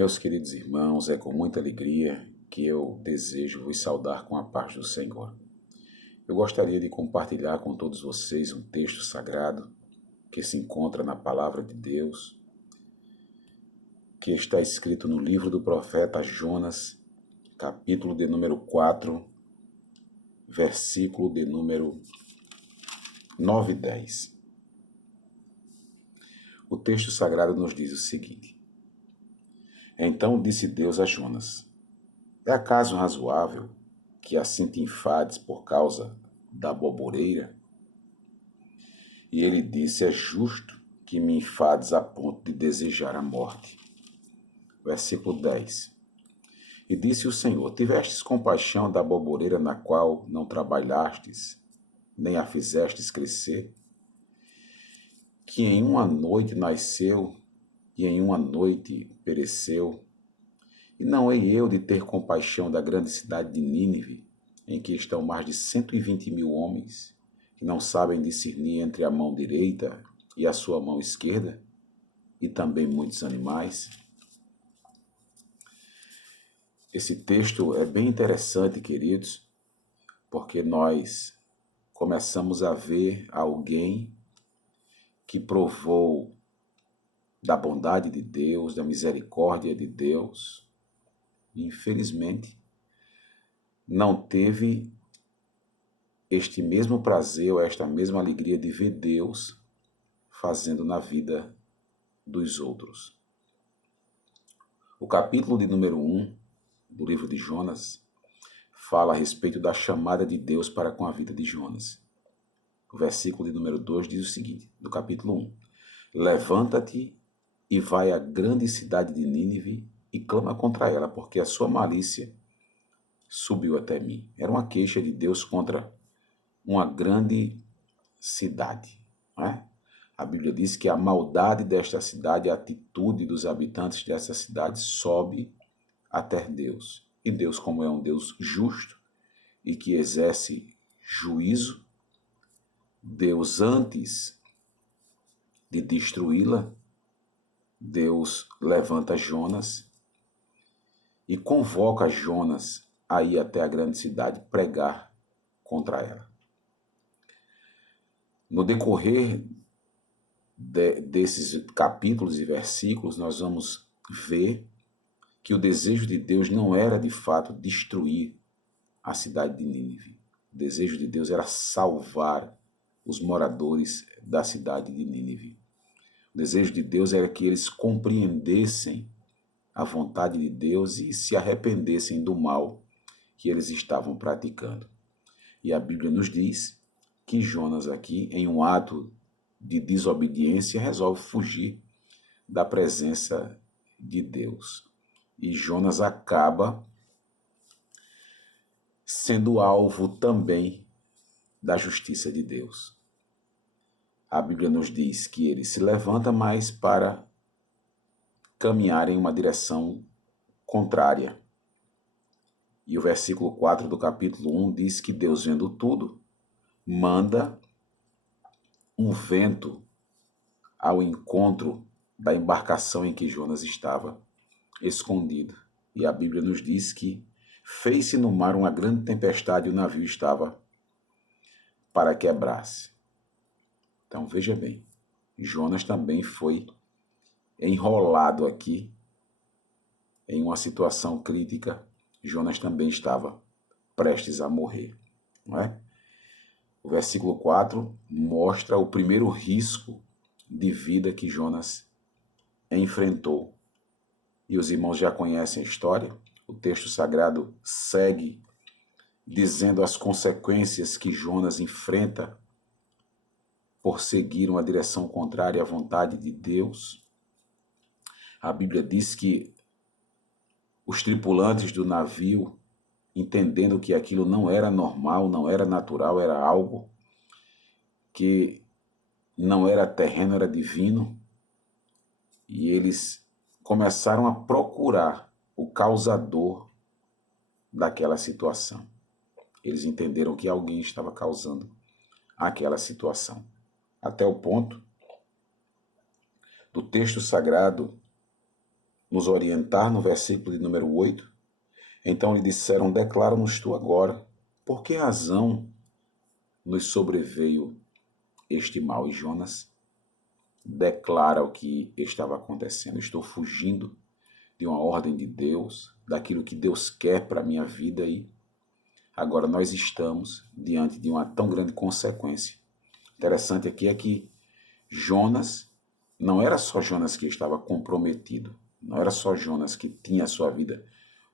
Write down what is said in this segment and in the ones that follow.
Meus queridos irmãos, é com muita alegria que eu desejo vos saudar com a paz do Senhor. Eu gostaria de compartilhar com todos vocês um texto sagrado que se encontra na Palavra de Deus, que está escrito no livro do profeta Jonas, capítulo de número 4, versículo de número 9 e 10. O texto sagrado nos diz o seguinte: Então disse Deus a Jonas: É acaso razoável que assim te enfades por causa da boboreira? E ele disse: É justo que me enfades a ponto de desejar a morte. Versículo 10. E disse o Senhor: Tivestes compaixão da boboreira na qual não trabalhastes, nem a fizestes crescer, que em uma noite nasceu e em uma noite pereceu? E não hei eu de ter compaixão da grande cidade de Nínive, em que estão mais de 120.000 homens, que não sabem discernir entre a mão direita e a sua mão esquerda, e também muitos animais? Esse texto é bem interessante, queridos, porque nós começamos a ver alguém que provou da bondade de Deus, da misericórdia de Deus, e infelizmente não teve este mesmo prazer ou esta mesma alegria de ver Deus fazendo na vida dos outros. O capítulo de número 1 do livro de Jonas fala a respeito da chamada de Deus para com a vida de Jonas. O versículo de número 2 diz o seguinte, do capítulo 1: Levanta-te e vai à grande cidade de Nínive e clama contra ela, porque a sua malícia subiu até mim. Era uma queixa de Deus contra uma grande cidade, não é? A Bíblia diz que a maldade desta cidade, a atitude dos habitantes dessa cidade sobe até Deus. E Deus, como é um Deus justo e que exerce juízo, Deus, antes de destruí-la, Deus levanta Jonas e convoca Jonas a ir até a grande cidade pregar contra ela. No decorrer desses capítulos e versículos, nós vamos ver que o desejo de Deus não era de fato destruir a cidade de Nínive. O desejo de Deus era salvar os moradores da cidade de Nínive. O desejo de Deus era que eles compreendessem a vontade de Deus e se arrependessem do mal que eles estavam praticando. E a Bíblia nos diz que Jonas aqui, em um ato de desobediência, resolve fugir da presença de Deus. E Jonas acaba sendo alvo também da justiça de Deus. A Bíblia nos diz que ele se levanta, mas para caminhar em uma direção contrária. E o versículo 4 do capítulo 1 diz que Deus, vendo tudo, manda um vento ao encontro da embarcação em que Jonas estava escondido. E a Bíblia nos diz que fez-se no mar uma grande tempestade e o navio estava para quebrar-se. Então veja bem, Jonas também foi enrolado aqui em uma situação crítica. Jonas também estava prestes a morrer, não é? O versículo 4 mostra o primeiro risco de vida que Jonas enfrentou. E os irmãos já conhecem a história. O texto sagrado segue dizendo as consequências que Jonas enfrenta por seguir uma direção contrária à vontade de Deus. A Bíblia diz que os tripulantes do navio, entendendo que aquilo não era normal, não era natural, era algo que não era terreno, era divino, e eles começaram a procurar o causador daquela situação. Eles entenderam que alguém estava causando aquela situação. Até o ponto do texto sagrado nos orientar no versículo de número 8. Então lhe disseram: declara-nos tu agora, por que razão nos sobreveio este mal? E Jonas declara o que estava acontecendo. Estou fugindo de uma ordem de Deus, daquilo que Deus quer para a minha vida, e agora nós estamos diante de uma tão grande consequência. Interessante aqui é que Jonas, não era só Jonas que estava comprometido, não era só Jonas que tinha a sua vida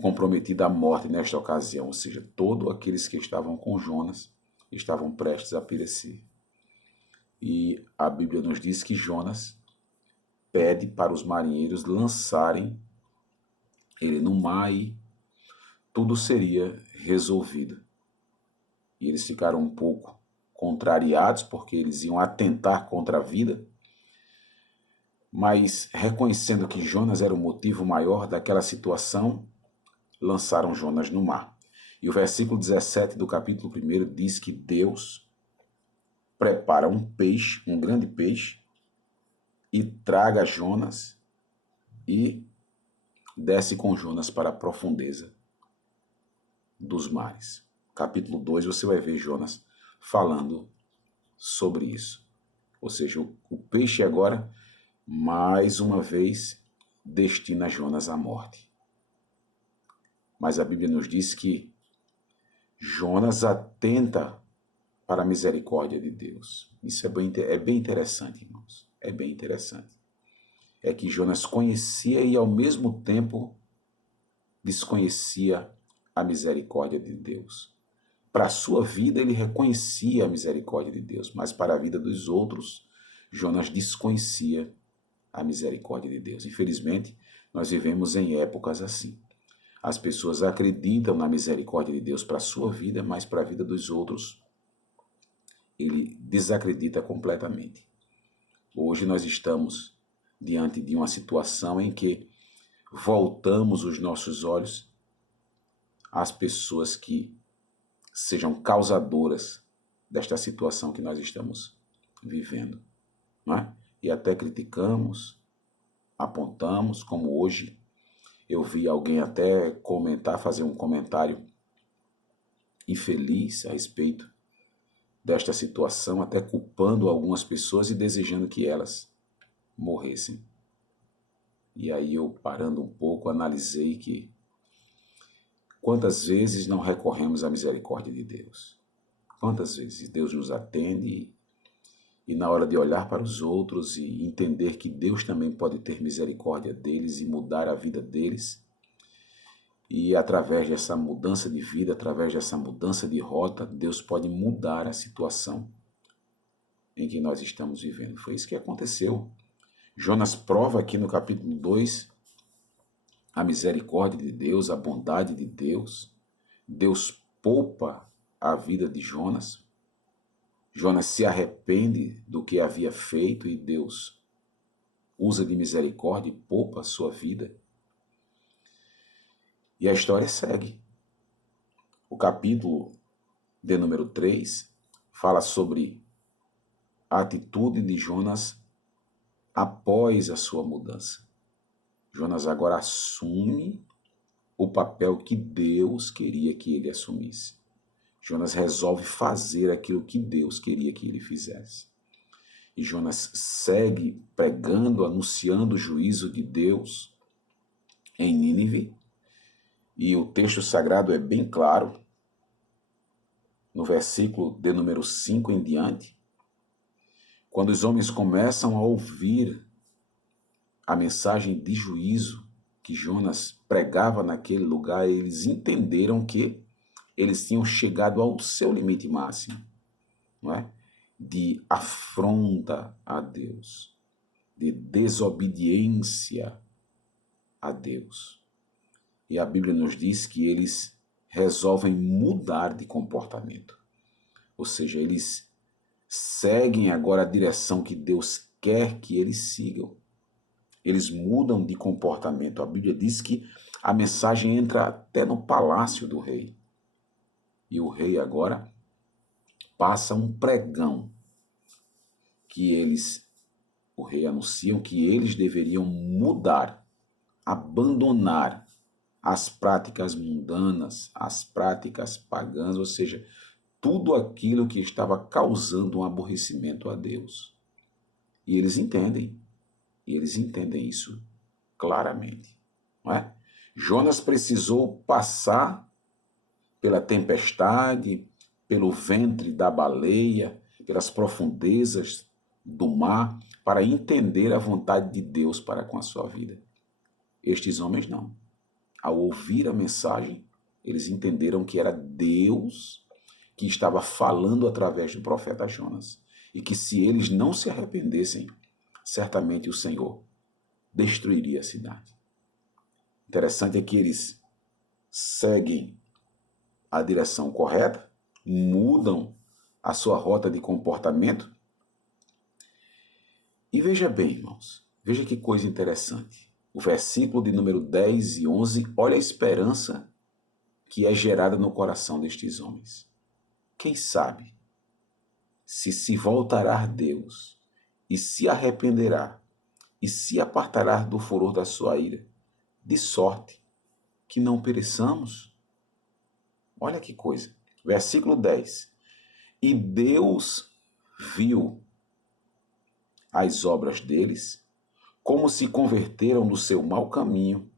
comprometida à morte nesta ocasião, ou seja, todos aqueles que estavam com Jonas estavam prestes a perecer. E a Bíblia nos diz que Jonas pede para os marinheiros lançarem ele no mar e tudo seria resolvido. E eles ficaram um pouco contrariados porque eles iam atentar contra a vida, mas reconhecendo que Jonas era o motivo maior daquela situação, lançaram Jonas no mar. E o versículo 17 do capítulo 1 diz que Deus prepara um peixe, um grande peixe, e traga Jonas e desce com Jonas para a profundeza dos mares. Capítulo 2 você vai ver Jonas falando sobre isso. Ou seja, o peixe agora, mais uma vez, destina Jonas à morte. Mas a Bíblia nos diz que Jonas atenta para a misericórdia de Deus. Isso é bem interessante, irmãos. É bem interessante. É que Jonas conhecia e ao mesmo tempo desconhecia a misericórdia de Deus. Para a sua vida ele reconhecia a misericórdia de Deus, mas para a vida dos outros, Jonas desconhecia a misericórdia de Deus. Infelizmente, nós vivemos em épocas assim. As pessoas acreditam na misericórdia de Deus para a sua vida, mas para a vida dos outros, ele desacredita completamente. Hoje nós estamos diante de uma situação em que voltamos os nossos olhos às pessoas que sejam causadoras desta situação que nós estamos vivendo, não é? E até criticamos, apontamos, como hoje eu vi alguém até comentar, fazer um comentário infeliz a respeito desta situação, até culpando algumas pessoas e desejando que elas morressem. E aí eu, parando um pouco, analisei que quantas vezes não recorremos à misericórdia de Deus? Quantas vezes Deus nos atende e na hora de olhar para os outros e entender que Deus também pode ter misericórdia deles e mudar a vida deles, e através dessa mudança de vida, através dessa mudança de rota, Deus pode mudar a situação em que nós estamos vivendo. Foi isso que aconteceu. Jonas prova aqui no capítulo 2 a misericórdia de Deus, a bondade de Deus. Deus poupa a vida de Jonas. Jonas se arrepende do que havia feito e Deus usa de misericórdia e poupa a sua vida. E a história segue. O capítulo de número 3 fala sobre a atitude de Jonas após a sua mudança. Jonas agora assume o papel que Deus queria que ele assumisse. Jonas resolve fazer aquilo que Deus queria que ele fizesse. E Jonas segue pregando, anunciando o juízo de Deus em Nínive. E o texto sagrado é bem claro, no versículo de número 5 em diante, quando os homens começam a ouvir a mensagem de juízo que Jonas pregava naquele lugar, eles entenderam que eles tinham chegado ao seu limite máximo, não é? De afronta a Deus, de desobediência a Deus. E a Bíblia nos diz que eles resolvem mudar de comportamento. Ou seja, eles seguem agora a direção que Deus quer que eles sigam. Eles mudam de comportamento. A Bíblia diz que a mensagem entra até no palácio do rei. E o rei agora passa um pregão que o rei anunciam que eles deveriam mudar abandonar as práticas mundanas, as práticas pagãs, ou seja, tudo aquilo que estava causando um aborrecimento a Deus. E eles entendem isso claramente, não é? Jonas precisou passar pela tempestade, pelo ventre da baleia, pelas profundezas do mar, para entender a vontade de Deus para com a sua vida. Estes homens não. Ao ouvir a mensagem, eles entenderam que era Deus que estava falando através do profeta Jonas, e que se eles não se arrependessem, certamente o Senhor destruiria a cidade. Interessante é que eles seguem a direção correta, mudam a sua rota de comportamento. E veja bem, irmãos, veja que coisa interessante. O versículo de número 10 e 11, olha a esperança que é gerada no coração destes homens. Quem sabe se voltará a Deus e se arrependerá e se apartará do furor da sua ira, de sorte que não pereçamos. Olha que coisa. Versículo 10. E Deus viu as obras deles, como se converteram do seu mau caminho,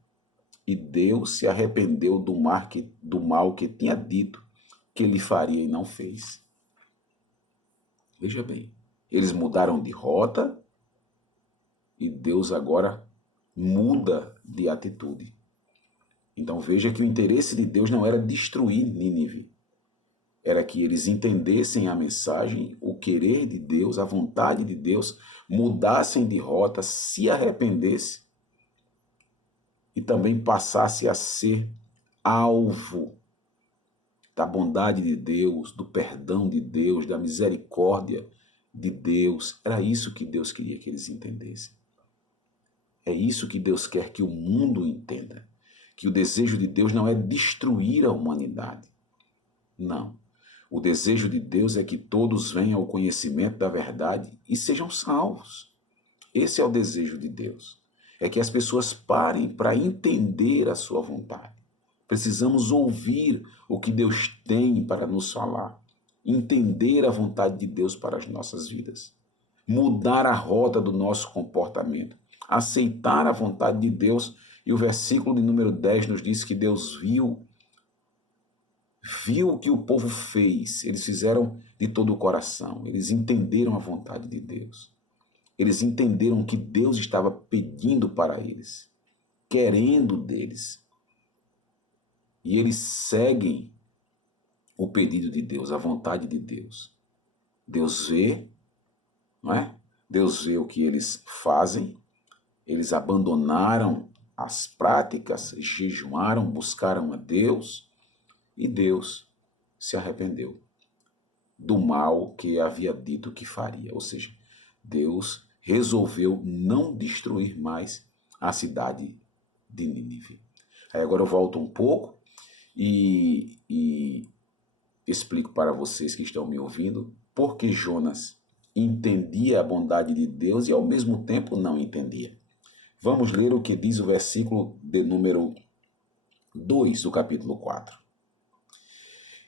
e Deus se arrependeu do mal que tinha dito que lhe faria e não fez. Veja bem, eles mudaram de rota e Deus agora muda de atitude. Então veja que o interesse de Deus não era destruir Nínive, era que eles entendessem a mensagem, o querer de Deus, a vontade de Deus, mudassem de rota, se arrependessem e também passasse a ser alvo da bondade de Deus, do perdão de Deus, da misericórdia de Deus. Era isso que Deus queria que eles entendessem. É isso que Deus quer que o mundo entenda. Que o desejo de Deus não é destruir a humanidade. Não. O desejo de Deus é que todos venham ao conhecimento da verdade e sejam salvos. Esse é o desejo de Deus. É que as pessoas parem para entender a sua vontade. Precisamos ouvir o que Deus tem para nos falar. Entender a vontade de Deus para as nossas vidas. Mudar a rota do nosso comportamento. Aceitar a vontade de Deus. E o versículo de número 10 nos diz que Deus viu o que o povo fez. Eles fizeram de todo o coração. Eles entenderam a vontade de Deus. Eles entenderam o que Deus estava pedindo para eles, querendo deles. E eles seguem o pedido de Deus, a vontade de Deus. Deus vê, não é? Deus vê o que eles fazem. Eles abandonaram as práticas, jejuaram, buscaram a Deus, e Deus se arrependeu do mal que havia dito que faria. Ou seja, Deus resolveu não destruir mais a cidade de Nínive. Aí agora eu volto um pouco e explico para vocês que estão me ouvindo por que Jonas entendia a bondade de Deus e ao mesmo tempo não entendia. Vamos ler o que diz o versículo de número 2 do capítulo 4.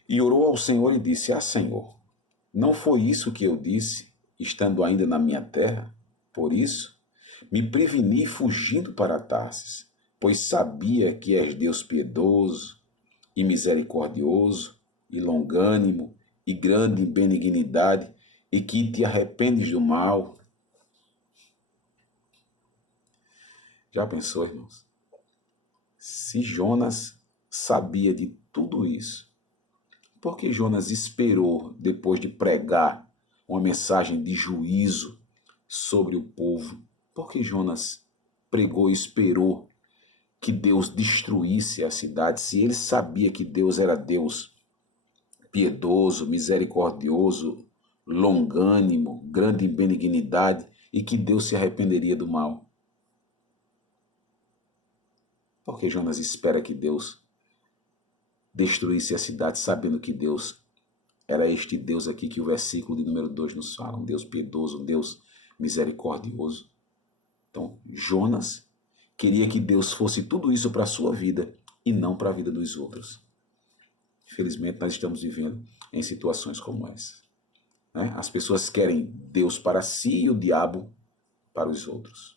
E orou ao Senhor e disse: Senhor, não foi isso que eu disse, estando ainda na minha terra? Por isso, me preveni fugindo para Tarsis, pois sabia que és Deus piedoso e misericordioso e longânimo e grande em benignidade e que te arrependes do mal. Já pensou, irmãos? Se Jonas sabia de tudo isso, por que Jonas esperou, depois de pregar uma mensagem de juízo sobre o povo? Por que Jonas pregou e esperou que Deus destruísse a cidade, se ele sabia que Deus era Deus piedoso, misericordioso, longânimo, grande em benignidade e que Deus se arrependeria do mal? Por que Jonas espera que Deus destruísse a cidade, sabendo que Deus era este Deus aqui que o versículo de número 2 nos fala, um Deus piedoso, um Deus misericordioso? Então, Jonas queria que Deus fosse tudo isso para a sua vida e não para a vida dos outros. Infelizmente, nós estamos vivendo em situações como essa, né? As pessoas querem Deus para si e o diabo para os outros.